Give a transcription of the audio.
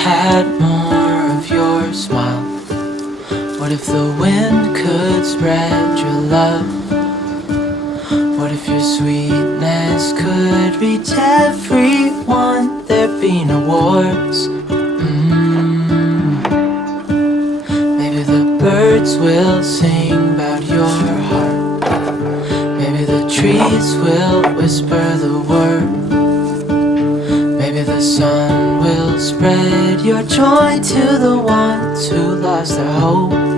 had more of your smile? What if the wind could spread your love? What if your sweetness could reach everyone? There'd be no wars. Maybe the birds will sing about your heart. Maybe the trees will whisper the word. Maybe the sun will spread your joy to the ones who lost their hope.